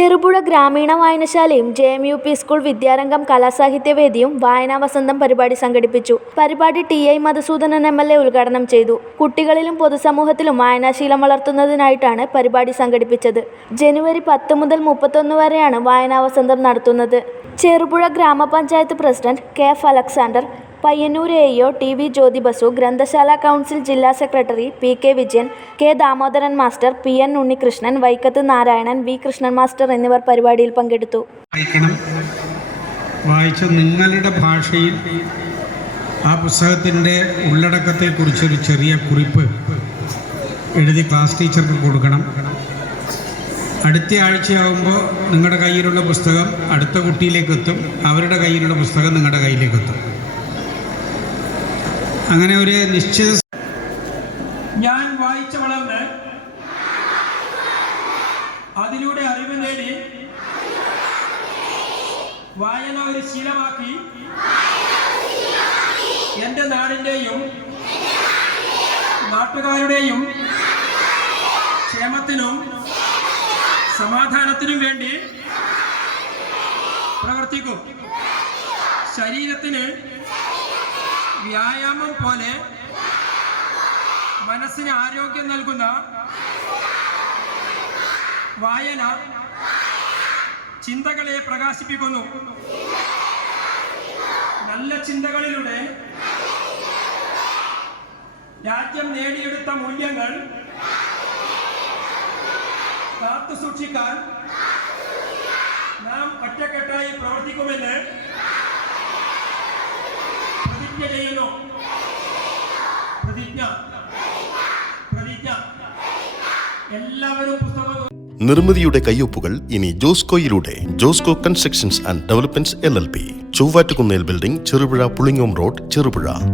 ചെറുപുഴ ഗ്രാമീണ വായനശാലയും J M U P school വിദ്യാരംഗം കലാസാഹിത്യവേദിയും വായനാ വസന്തം പരിപാടി സംഘടിപ്പിച്ചു. പരിപാടി T I Madhusoodanan M L A ഉദ്ഘാടനം ചെയ്തു. കുട്ടികളിലും പൊതുസമൂഹത്തിലും വായനാശീലം വളർത്തുന്നതിനായിട്ടാണ് പരിപാടി സംഘടിപ്പിച്ചത്. ജനുവരി പത്ത് മുതൽ മുപ്പത്തൊന്ന് വരെയാണ് വായനാ വസന്തം നടത്തുന്നത്. ചെറുപുഴ ഗ്രാമപഞ്ചായത്ത് president K F Alexander Payyanur A O T V Jyothi Basu ഗ്രന്ഥശാല കൗൺസിൽ ജില്ലാ secretary P K Vijayan K Damodaran master P N Unnikrishnan Vaikkath Narayanan V Krishnan master എന്നിവർ പരിപാടിയിൽ പങ്കെടുത്തു. വായിച്ച നിങ്ങളുടെ ഭാഷയിൽ ആ പുസ്തകത്തിന്റെ ഉള്ളടക്കത്തെക്കുറിച്ചൊരു ചെറിയ കുറിപ്പ് എഴുതി ക്ലാസ് ടീച്ചർക്ക് കൊടുക്കണം. അടുത്ത ആഴ്ചയാകുമ്പോൾ നിങ്ങളുടെ കയ്യിലുള്ള പുസ്തകം അടുത്ത കുട്ടിയിലേക്ക് എത്തും അവരുടെ കയ്യിലുള്ള പുസ്തകം നിങ്ങളുടെ കയ്യിലേക്ക് എത്തും അങ്ങനെ ഒരു നിശ്ചിത ഞാൻ വായിച്ച വളർന്ന് അതിലൂടെ അറിവ് നേടി വായന ഒരു ശീലമാക്കി എന്റെ നാടിന്റെയും നാട്ടുകാരുടെയും ക്ഷേമത്തിനും സമാധാനത്തിനും വേണ്ടി പ്രവർത്തിക്കും. ശരീരത്തിന് വ്യായാമം പോലെ മനസ്സിന് ആരോഗ്യം നൽകുന്ന വായന ചിന്തകളെ പ്രകാശിപ്പിക്കുന്നു. നല്ല ചിന്തകളിലൂടെ രാജ്യം നേടിയെടുത്ത മൂല്യങ്ങൾ കാത്തു സൂക്ഷിക്കാൻ നാം ഒറ്റക്കെട്ടായി പ്രവർത്തിക്കുമെന്ന് പ്രതിജ്ഞ ചെയ്യുന്നു. പ്രതിജ്ഞ. പ്രതിജ്ഞ. എല്ലാവരും പുസ്തകം നിർമ്മിതിയുടെ കയ്യൊപ്പുകൾ ഇനി ജോസ്കോയിലൂടെ. Josco constructions and developments L L P. Chovvattukunnel building Cherupuzha Pulingome road Cherupuzha.